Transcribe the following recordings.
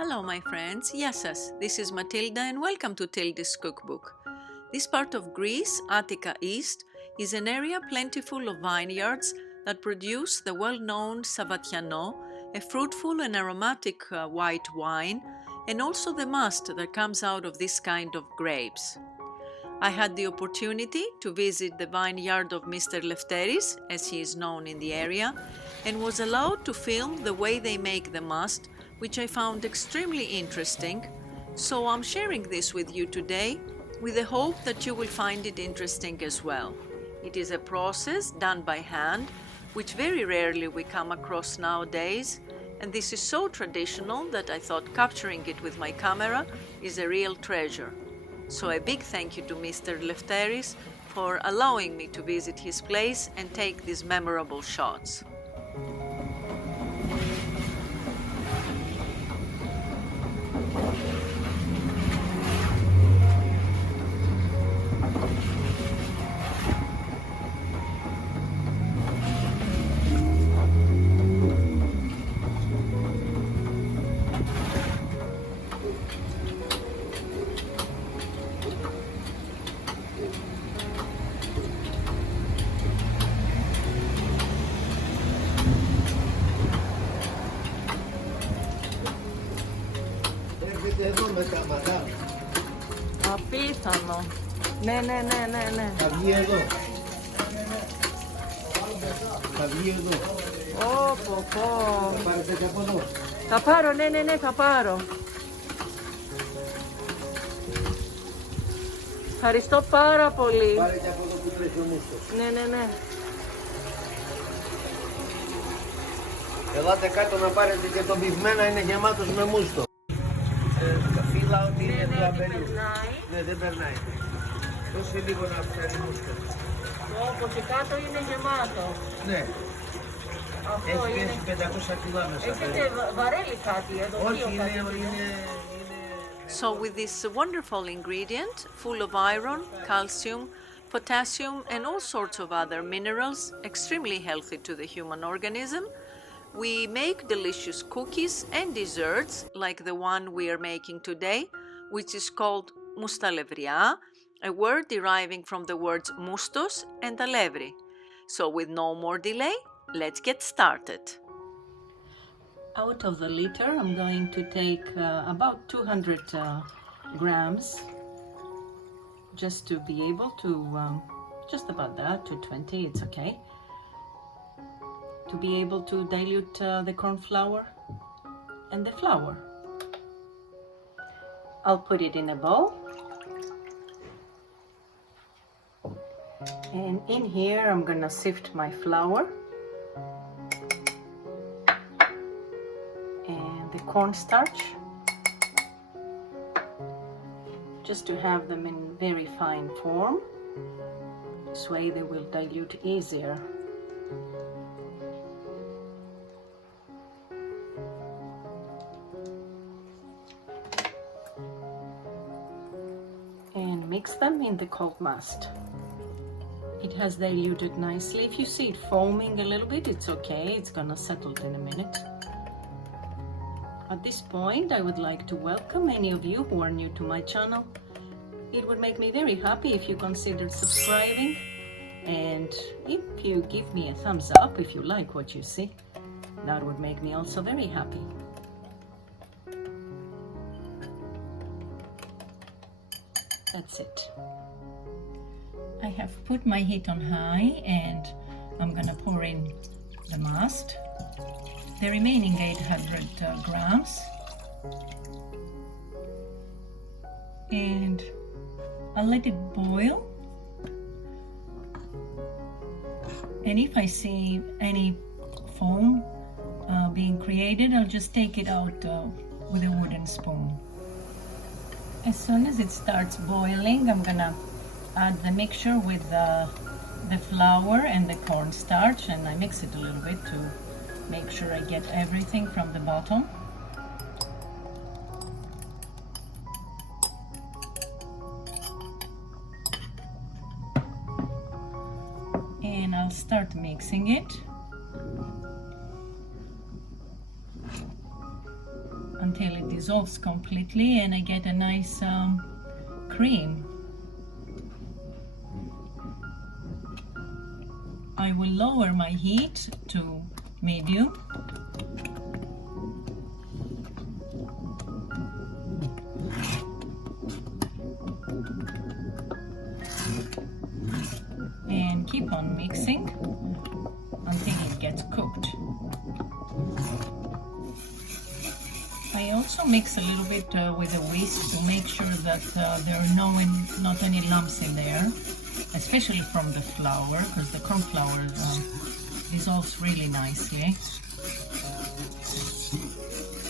Hello my friends, yes, this is Matilda and welcome to Tilda's Cookbook. This part of Greece, Attica East, is an area plentiful of vineyards that produce the well-known Savatiano, a fruitful and aromatic white wine, and also the must that comes out of this kind of grapes. I had the opportunity to visit the vineyard of Mr. Lefteris, as he is known in the area, and was allowed to film the way they make the must, which I found extremely interesting, so I'm sharing this with you today with the hope that you will find it interesting as well. It is a process done by hand, which very rarely we come across nowadays, and this is so traditional that I thought capturing it with my camera is a real treasure. So a big thank you to Mr. Lefteris for allowing me to visit his place and take these memorable shots. Εδώ με καμαρά. Απίθανο. Ναι. Θα βγει εδώ. Θα βγει εδώ. Πω. Θα πάρετε και από εδώ. Θα πάρω, ναι, θα πάρω. Ευχαριστώ πάρα πολύ. Πάρε και από εδώ που τρέχει ο μούστος. Ναι. Ελάτε κάτω να πάρετε και το μπιβμένα, είναι γεμάτος με μούστο. Φύλλα ότι είναι του αμπελιού. Ναι, δεν περνάει. Δώσε λίγο να φέρει μούστο. Όπως και κάτω είναι γεμάτο. Ναι. Αυτό έχει είναι. πέσει 500 κιλά μέσα. Έχετε βαρέλει κάτι εδώ. Όχι, είναι... So with this wonderful ingredient, full of iron, calcium, potassium and all sorts of other minerals, extremely healthy to the human organism, we make delicious cookies and desserts like the one we are making today, which is called Moustalevria, a word deriving from the words moustos and alevri. So with no more delay, let's get started. Out of the liter, I'm going to take about 200 grams, just to be able to, just about that, 220, it's okay, to be able to dilute the corn flour and the flour. I'll put it in a bowl. And in here, I'm gonna sift my flour and the cornstarch, just to have them in very fine form. This way they will dilute easier. And mix them in the cold must. It has diluted nicely. If you see it foaming a little bit, it's okay. It's gonna settle in a minute. At this point, I would like to welcome any of you who are new to my channel. It would make me very happy if you considered subscribing, and if you give me a thumbs up if you like what you see. That would make me also very happy. That's it. I have put my heat on high and I'm gonna pour in the must, the remaining 800 grams, and I'll let it boil, and if I see any foam being created, I'll just take it out with a wooden spoon. As soon as it starts boiling, I'm gonna add the mixture with the flour and the cornstarch, and I mix it a little bit to make sure I get everything from the bottom. And I'll start mixing it until it dissolves completely and I get a nice cream. I will lower my heat to medium. And keep on mixing until it gets cooked. I also mix a little bit with a whisk to make sure that there are not any lumps in there, especially from the flour, because the corn flour dissolves really nicely.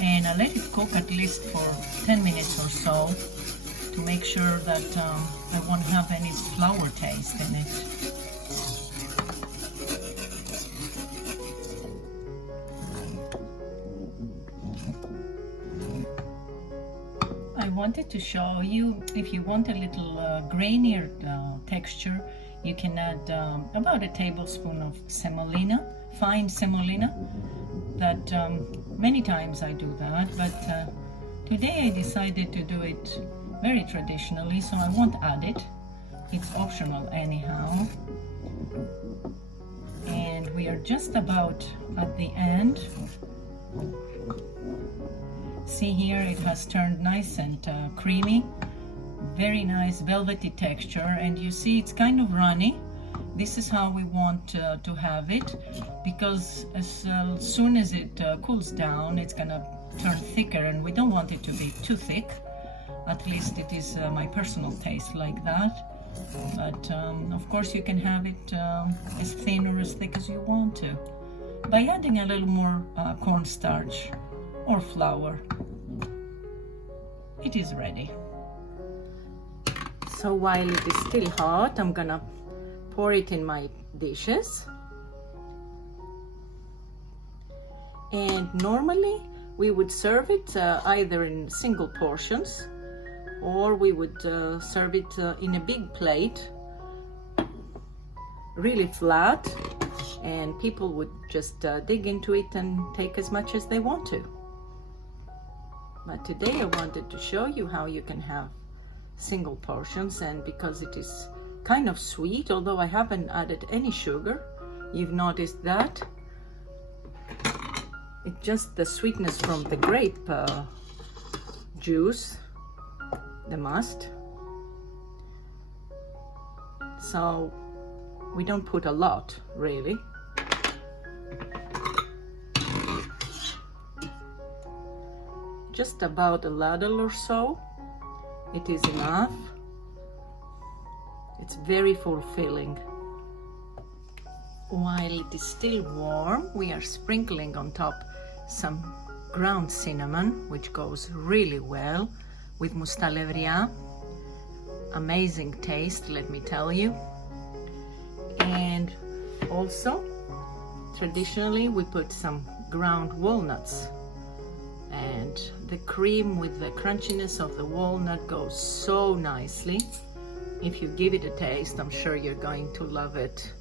And I let it cook at least for 10 minutes or so to make sure that I won't have any flour taste in it. I wanted to show you, if you want a little grainier texture, you can add about a tablespoon of semolina, fine semolina. That many times I do that, but today I decided to do it very traditionally, so I won't add it. It's optional anyhow. And we are just about at the end. See here, it has turned nice and creamy, very nice velvety texture, and you see it's kind of runny. This is how we want to have it, because as soon as it cools down, it's gonna turn thicker, and we don't want it to be too thick. At least it is my personal taste like that. But of course you can have it as thin or as thick as you want to, by adding a little more cornstarch or flour. It is ready. So while it is still hot, I'm gonna pour it in my dishes. And normally we would serve it either in single portions, or we would serve it in a big plate, really flat, and people would just dig into it and take as much as they want to. But today I wanted to show you how you can have single portions, and because it is kind of sweet, although I haven't added any sugar, you've noticed that. It's just the sweetness from the grape juice, the must. So we don't put a lot, really. Just about a ladle or so, it is enough. It's very fulfilling. While it is still warm, we are sprinkling on top some ground cinnamon, which goes really well with Moustalevria. Amazing taste, let me tell you. And also, traditionally, we put some ground walnuts. And the cream with the crunchiness of the walnut goes so nicely. If you give it a taste, I'm sure you're going to love it.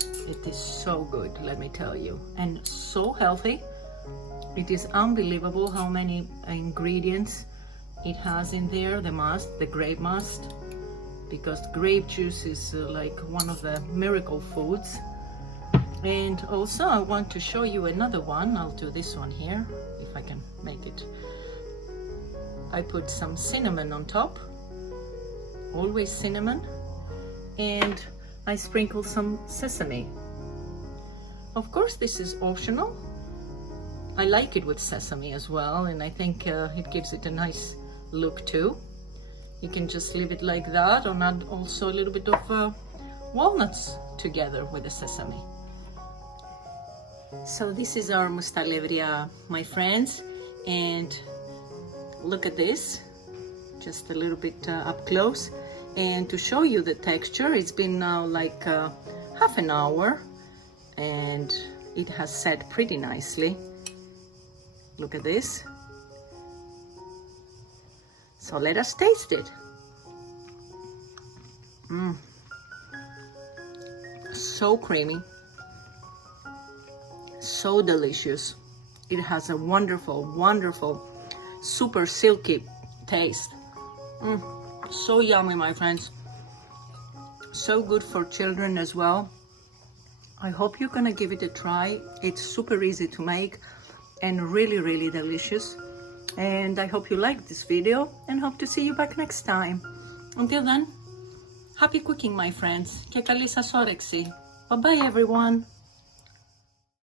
It is so good, let me tell you, and so healthy. It is unbelievable how many ingredients it has in there. The grape must, because grape juice is like one of the miracle foods. And also I want to show you another one. I'll do this one here, if I can make it. I put some cinnamon on top, always cinnamon, and I sprinkle some sesame. Of course, this is optional. I like it with sesame as well, and I think it gives it a nice look too. You can just leave it like that, or add also a little bit of walnuts together with the sesame. So this is our Moustalevria, my friends, and look at this, just a little bit up close. And to show you the texture, it's been now like half an hour, and it has set pretty nicely. Look at this. So let us taste it. So creamy, so delicious. It has a wonderful, wonderful super silky taste. So yummy, my friends. So good for children as well. I hope you're gonna give it a try. It's super easy to make and really, really delicious. And I hope you liked this video and hope to see you back next time. Until then, happy cooking, my friends. Και καλή σας όρεξη. Bye bye, everyone.